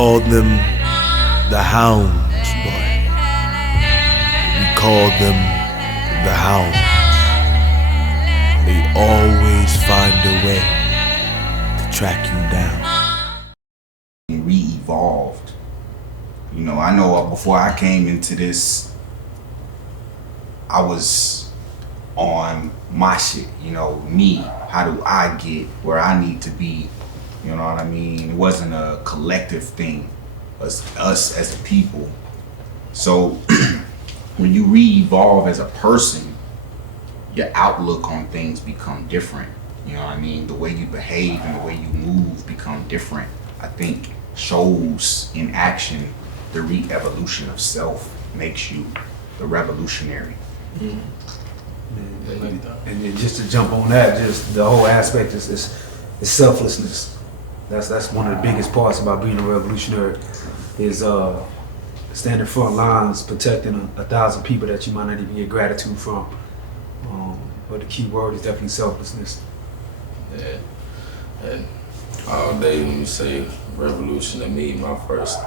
called them the hounds, boy. We called them the hounds. They always find a way to track you down. We re-evolved. You know, I know before I came into this, I was on my shit, you know, me. How do I get where I need to be? You know what I mean? It wasn't a collective thing, us as a people. So when you re-evolve as a person, your outlook on things become different. You know what I mean? The way you behave and the way you move become different. I think shows in action the re-evolution of self makes you the revolutionary. And just to jump on that, just the whole aspect is selflessness. That's one of the biggest parts about being a revolutionary is standing front lines, protecting 1,000 people that you might not even get gratitude from. But the key word is definitely selflessness. Yeah. And all day when you say revolution, to me, my first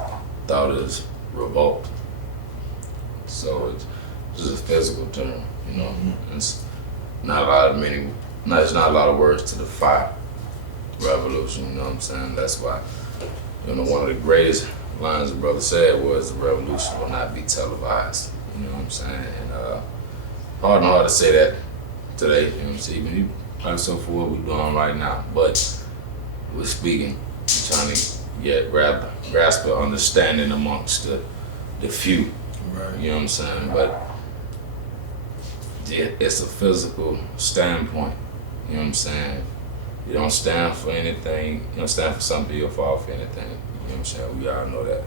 thought is revolt. So it's just a physical term, you know. It's not a lot of words to define revolution, you know what I'm saying? That's why, you know, one of the greatest lines the brother said was the revolution will not be televised, you know what I'm saying? And hard to say that today, you know what I'm saying? Even like so for what we're doing right now, but we're speaking, trying to grasp an understanding amongst the few, right? You know what I'm saying? But yeah, it's a physical standpoint, you know what I'm saying? You don't stand for anything, you don't stand for something, you'll fall for anything, you know what I'm saying? We all know that.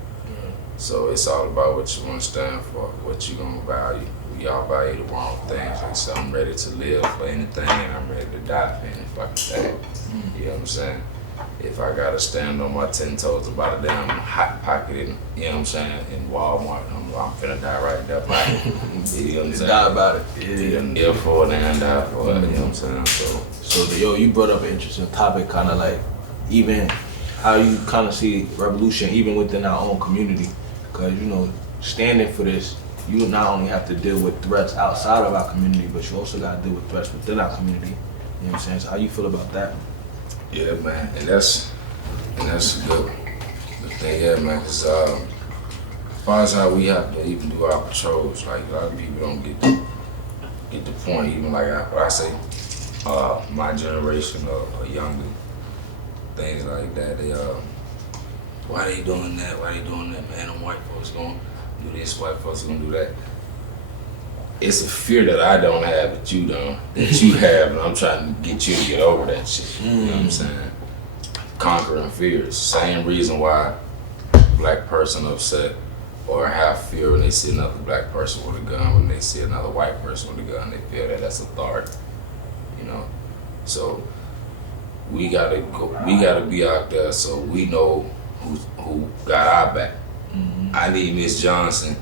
So it's all about what you want to stand for, what you gonna value. We all value the wrong things. Like, so I'm ready to live for anything and I'm ready to die for any fucking thing. You know what I'm saying? If I gotta stand on my 10 toes about a damn hot pocket in, you know what I'm saying, in Walmart, I'm finna die right in that pocket. You know what I'm saying? Die about it. Yeah. Live for it and die for it, you know what I'm saying? So you brought up an interesting topic, kind of like even how you kind of see revolution even within our own community. Because, you know, standing for this, you not only have to deal with threats outside of our community, but you also got to deal with threats within our community. You know what I'm saying? So how you feel about that? Yeah, man, and that's good thing, yeah, man, because as far as how we have to even do our patrols, like a lot of people don't get the point, even like what I say, my generation or younger, things like that, they, why they doing that, man, them white folks gonna do this, white folks gonna do that. It's a fear that I don't have that you don't, that you have, and I'm trying to get you to get over that shit. You know what I'm saying? Conquering fears. Same reason why a black person upset or have fear when they see another black person with a gun, when they see another white person with a gun, they feel that that's authority. You know? So we gotta be out there so we know who got our back. I need Miss Johnson,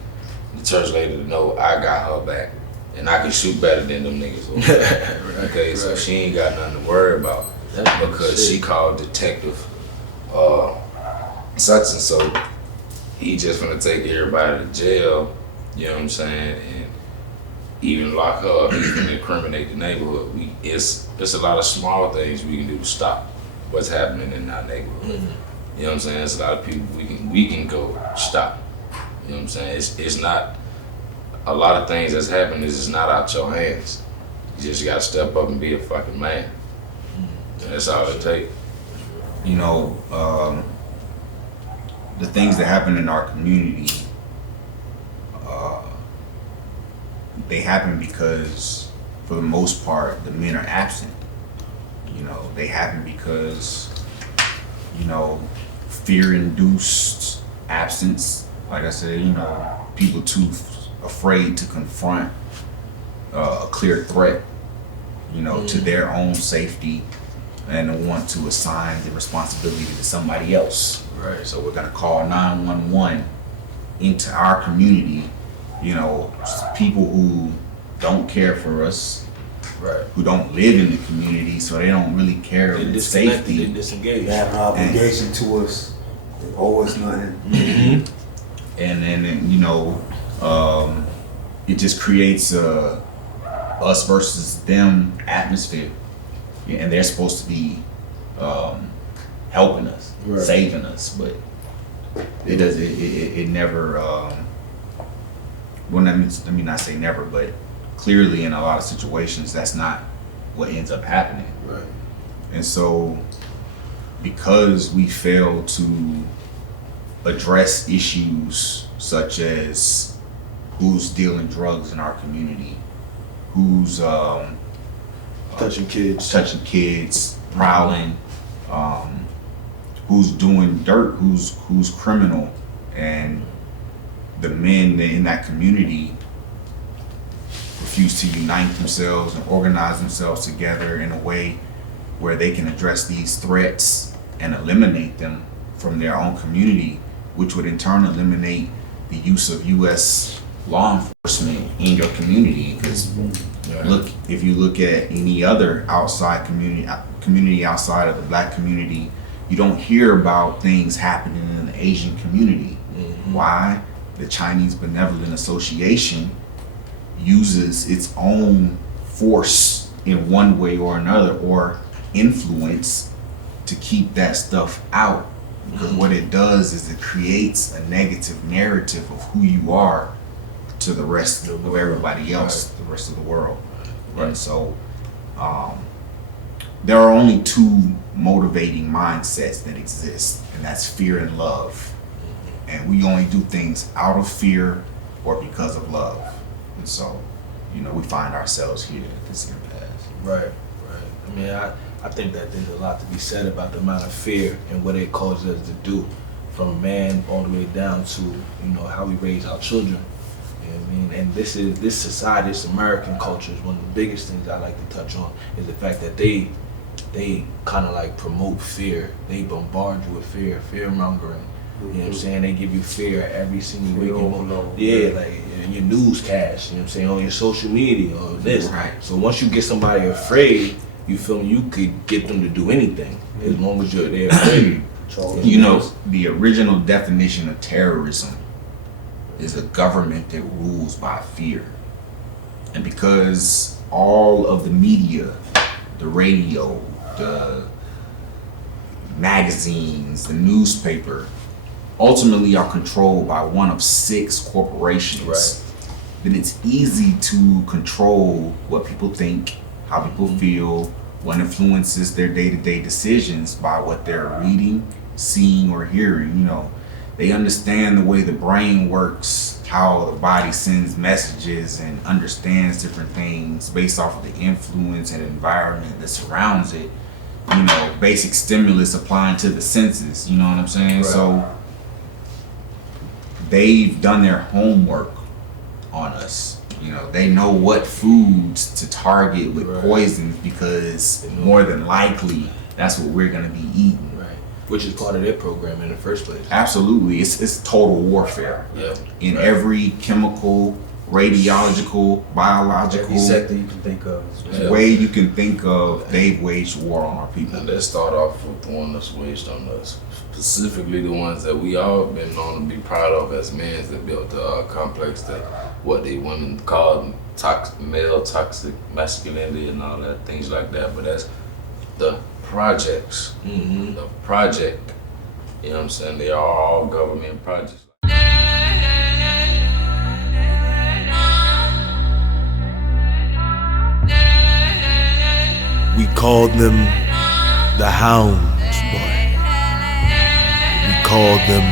the church lady, to know I got her back. And I can shoot better than them niggas over there. Okay, so she ain't got nothing to worry about. Because she called detective such and so. He just gonna take everybody to jail, you know what I'm saying, and even lock her up, even incriminate the neighborhood. It's a lot of small things we can do to stop what's happening in our neighborhood. You know what I'm saying? There's a lot of people we can go stop. You know what I'm saying? It's not a lot of things that's happening is just not out your hands. You just gotta step up and be a fucking man. That's all it takes. You know, the things that happen in our community, they happen because, for the most part, the men are absent. You know, they happen because, you know, fear-induced absence. Like I said, you know, people too afraid to confront a clear threat, you know, to their own safety, and want to assign the responsibility to somebody else. Right. So we're gonna call 911 into our community, you know, people who don't care for us, right, who don't live in the community, so they don't really care about safety. They disengage. They have an obligation to us. They owe us nothing. And then it just creates a us versus them atmosphere. Yeah, and they're supposed to be helping us, Right. saving us, but it does. It never. Well, let me not say never, but clearly in a lot of situations, that's not what ends up happening. Right. And so, because we fail to address issues such as who's dealing drugs in our community, who's Touching kids, prowling, who's doing dirt, who's criminal, and the men in that community refuse to unite themselves and organize themselves together in a way where they can address these threats and eliminate them from their own community, which would in turn eliminate the use of U.S. law enforcement in your community. Because look, if you look at any other outside community outside of the black community, you don't hear about things happening in the Asian community. Why? The Chinese Benevolent Association uses its own force in one way or another, or influence, to keep that stuff out. Because what it does is it creates a negative narrative of who you are to the rest of everybody else, the rest of the world. And so there are only two motivating mindsets that exist, and that's fear and love. And we only do things out of fear or because of love. And so, we find ourselves here at this impasse. Right. I mean, I think that there's a lot to be said about the amount of fear and what it causes us to do, from man all the way down to, how we raise our children. You know what I mean? And this society, this American culture, is one of the biggest things I like to touch on, is the fact that they kind of like promote fear. They bombard you with fear mongering. You know what I'm saying? They give you fear every single week. Yeah, like in your newscast, you know what I'm saying, on your social media or this. Right. So once you get somebody afraid, you feel me, you could get them to do anything as long as they're afraid. The original definition of terrorism is a government that rules by fear. And because all of the media, the radio, the magazines, the newspaper, ultimately are controlled by one of 6 corporations, then it's easy to control what people think, how people feel, what influences their day-to-day decisions by what they're reading, seeing, or hearing. They understand the way the brain works, how the body sends messages and understands different things based off of the influence and environment that surrounds it. Basic stimulus applying to the senses, you know what I'm saying? Right. So they've done their homework on us. They know what foods to target with poisons, because more than likely that's what we're going to be eating. Right. Which is part of their program in the first place. Absolutely. It's total warfare. Yeah. In every chemical, radiological, biological Every sector you can think of. way you can think of, they've waged war on our people. And let's start off with the one that's waged on us. Specifically the ones that we all been known to be proud of as men, that built the complex, that what they women call male toxic masculinity and all that, things like that. But that's the projects. The project, you know what I'm saying? They are all government projects. We called them the hounds, boy. We called them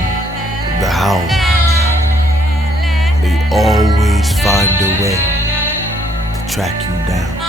the hounds. They always find a way to track you down.